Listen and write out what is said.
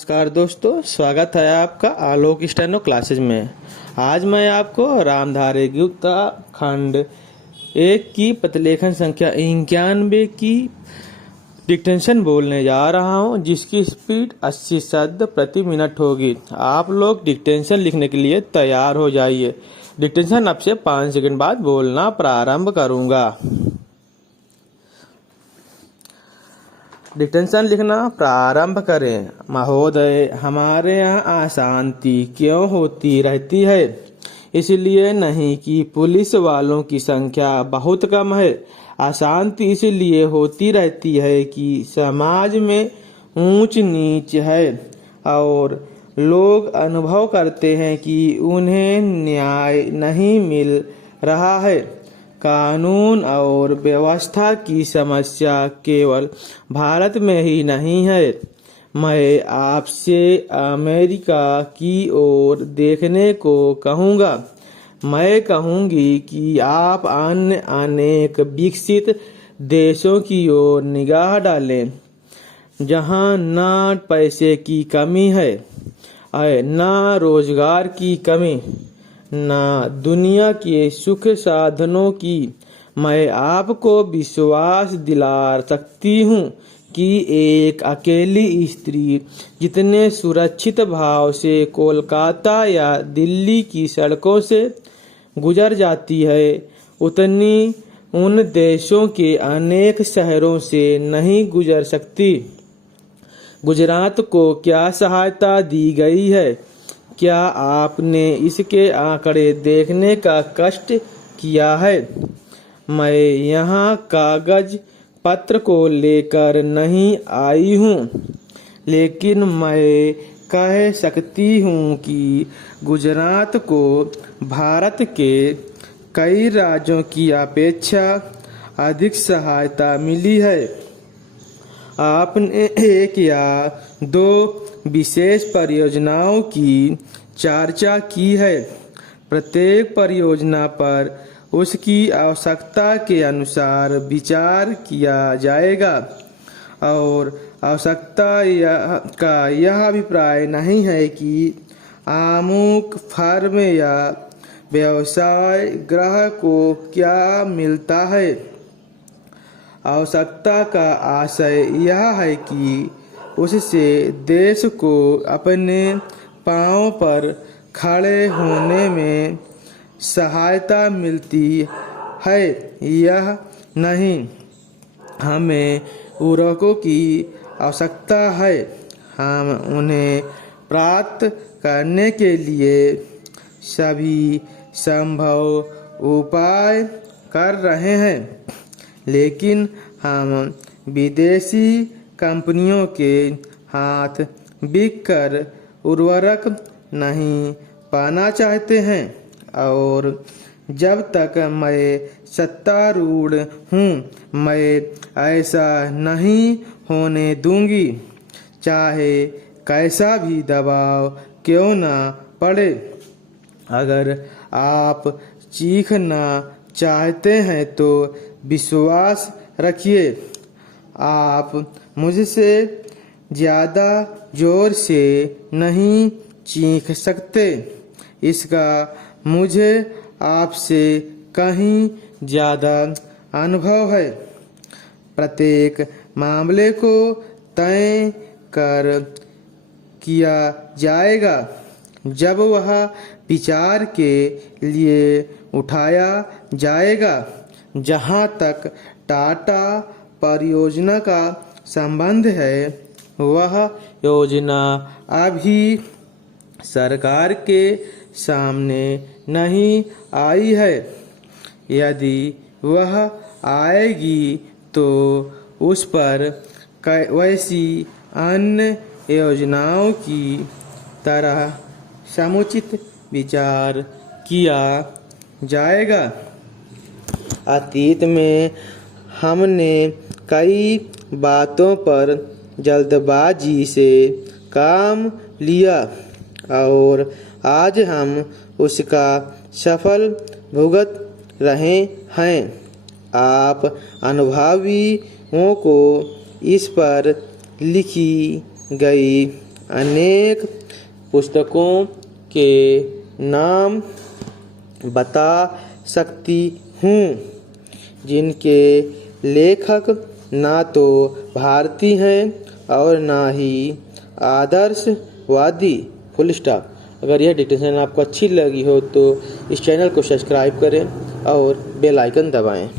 नमस्कार दोस्तों, स्वागत है आपका आलोक स्टेनो क्लासेज में। आज मैं आपको रामधारी गुप्ता खंड 1 की प्रतिलेखन संख्या 91 की डिक्टेशन बोलने जा रहा हूं, जिसकी स्पीड 80 शब्द प्रति मिनट होगी। आप लोग डिक्टेशन लिखने के लिए तैयार हो जाइए। डिक्टेशन अब से 5 सेकंड बाद बोलना प्रारंभ करूंगा। डिक्टेशन लिखना प्रारंभ करें। महोदय, हमारे यहाँ अशांति क्यों होती रहती है? इसलिए नहीं कि पुलिस वालों की संख्या बहुत कम है। अशांति इसलिए होती रहती है कि समाज में ऊंच नीच है और लोग अनुभव करते हैं कि उन्हें न्याय नहीं मिल रहा है। कानून और व्यवस्था की समस्या केवल भारत में ही नहीं है। मैं आपसे अमेरिका की ओर देखने को कहूँगा। मैं कहूँगी कि आप अन्य अनेक विकसित देशों की ओर निगाह डालें, जहाँ न पैसे की कमी है, न रोजगार की कमी, ना दुनिया के सुख साधनों की। मैं आपको विश्वास दिला सकती हूँ कि एक अकेली स्त्री जितने सुरक्षित भाव से कोलकाता या दिल्ली की सड़कों से गुजर जाती है, उतनी उन देशों के अनेक शहरों से नहीं गुजर सकती। गुजरात को क्या सहायता दी गई है? क्या आपने इसके आंकड़े देखने का कष्ट किया है? मैं यहाँ कागज पत्र को लेकर नहीं आई हूँ, लेकिन मैं कह सकती हूँ कि गुजरात को भारत के कई राज्यों की अपेक्षा अधिक सहायता मिली है। आपने 1 या 2 विशेष परियोजनाओं की चर्चा की है। प्रत्येक परियोजना पर उसकी आवश्यकता के अनुसार विचार किया जाएगा और आवश्यकता का यह अभिप्राय नहीं है कि अमुक फर्म या व्यवसाय ग्राहक को क्या मिलता है। आवश्यकता का आशय यह है कि उससे देश को अपने पांव पर खड़े होने में सहायता मिलती है। यह नहीं हमें उर्वरकों की आवश्यकता है, हम उन्हें प्राप्त करने के लिए सभी संभव उपाय कर रहे हैं, लेकिन हम विदेशी कंपनियों के हाथ बिककर उर्वरक नहीं पाना चाहते हैं। और जब तक मैं सत्तारूढ़ हूँ, मैं ऐसा नहीं होने दूंगी, चाहे कैसा भी दबाव क्यों ना पड़े। अगर आप चीखना चाहते हैं तो विश्वास रखिए, आप मुझसे ज़्यादा जोर से नहीं चीख सकते। इसका मुझे आपसे कहीं ज़्यादा अनुभव है। प्रत्येक मामले को तय कर किया जाएगा जब वह विचार के लिए उठाया जाएगा। जहाँ तक टाटा परियोजना का संबंध है, वह योजना अभी सरकार के सामने नहीं आई है। यदि वह आएगी तो उस पर वैसी अन्य योजनाओं की तरह समुचित विचार किया जाएगा। अतीत में हमने कई बातों पर जल्दबाजी से काम लिया और आज हम उसका सफल भुगत रहे हैं। आप अनुभवियों को इस पर लिखी गई अनेक पुस्तकों के नाम बता सकती हूँ जिनके लेखक ना तो भारतीय हैं और ना ही आदर्शवादी। Full stop. अगर यह डिटेल्स आपको अच्छी लगी हो तो इस चैनल को सब्सक्राइब करें और बेल आइकन दबाएं।